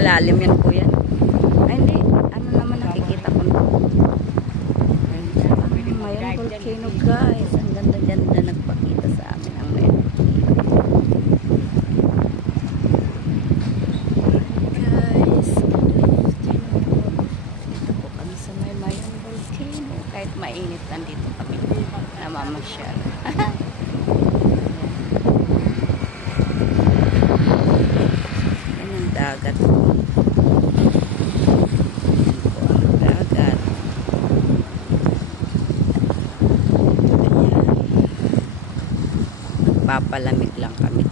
Malalim yan po yan. Ay, hindi. Ano naman nakikita ko na. Mayon volcano guys. Ang ganda-ganda nagpakita sa amin ang Mayon guys. Dito po kami sa Mayon volcano. Kahit mainit nandito kami. Namamasyal. Yan ang dagat po. Papalamig lang kami